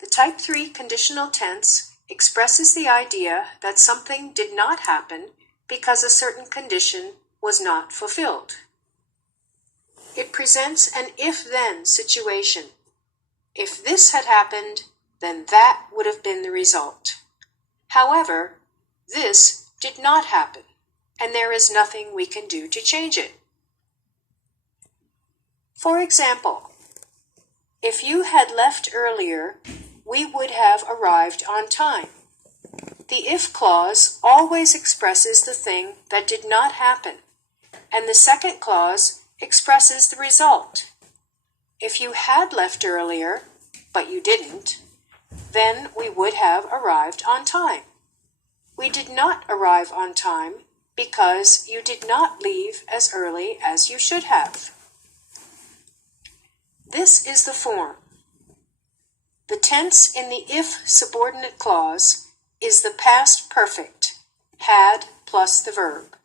The type 3 conditional tense expresses the idea that something did not happen because a certain condition was not fulfilled. It presents an if-then situation. If this had happened, then that would have been the result. However, this did not happen, and there is nothing we can do to change it. For example, if you had left earlier, we would have arrived on time. The if clause always expresses the thing that did not happen, and the second clause expresses the result. If you had left earlier, but you didn't, then we would have arrived on time. We did not arrive on time because you did not leave as early as you should have. This is the form. The tense in the if subordinate clause is the past perfect, had plus the verb.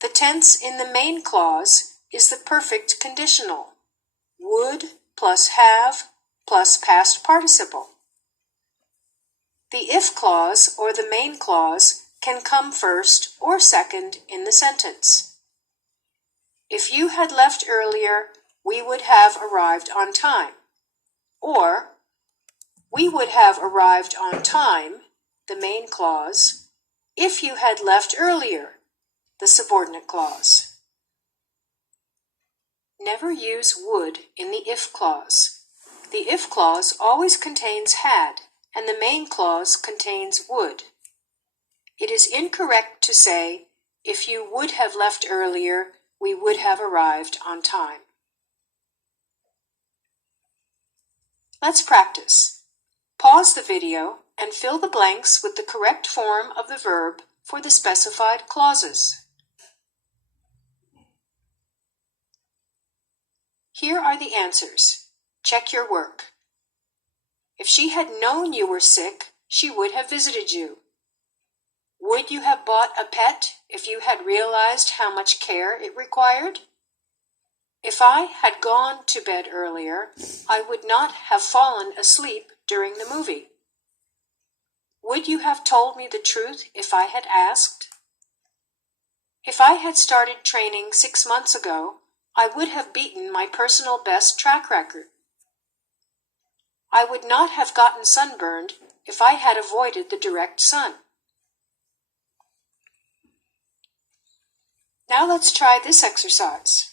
The tense in the main clause is the perfect conditional, would plus have plus past participle. The if clause or the main clause can come first or second in the sentence. If you had left earlier, we would have arrived on time. Or, we would have arrived on time, the main clause, if you had left earlier, the subordinate clause. Never use would in the if clause. The if clause always contains had, and the main clause contains would. It is incorrect to say, if you would have left earlier, we would have arrived on time. Let's practice. Pause the video and fill the blanks with the correct form of the verb for the specified clauses. Here are the answers. Check your work. If she had known you were sick, she would have visited you. Would you have bought a pet if you had realized how much care it required? If I had gone to bed earlier, I would not have fallen asleep during the movie. Would you have told me the truth if I had asked? If I had started training 6 months ago, I would have beaten my personal best track record. I would not have gotten sunburned if I had avoided the direct sun. Now let's try this exercise.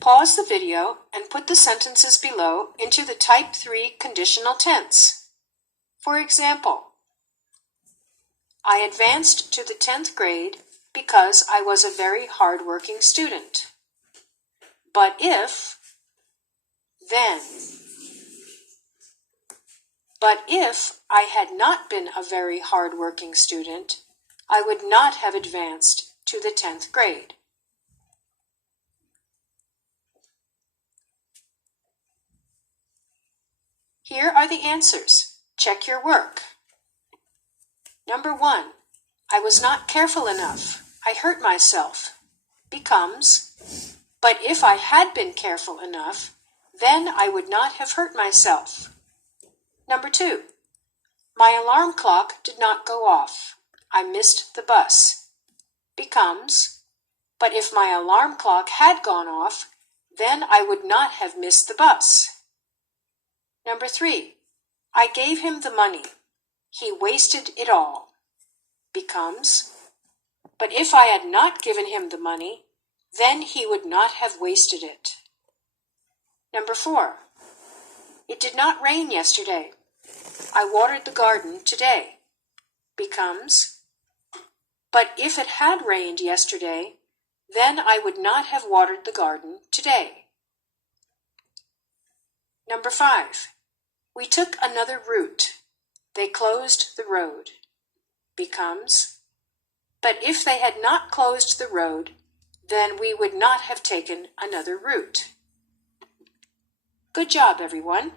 Pause the video and put the sentences below into the type 3 conditional tense. For example, I advanced to the 10th grade because I was a very hard-working student. But if, then. But if I had not been a very hard-working student, I would not have advanced to the 10th grade. Here are the answers. Check your work. Number 1, I was not careful enough. I hurt myself. Becomes, but if I had been careful enough, then I would not have hurt myself. Number 2, my alarm clock did not go off. I missed the bus. Becomes, but if my alarm clock had gone off, then I would not have missed the bus. Number 3, I gave him the money. He wasted it all. Becomes, but if I had not given him the money, then he would not have wasted it. Number 4, it did not rain yesterday. I watered the garden today. Becomes, but if it had rained yesterday, then I would not have watered the garden today. Number 5, we took another route. They closed the road. Becomes, but if they had not closed the road, then we would not have taken another route. Good job, everyone.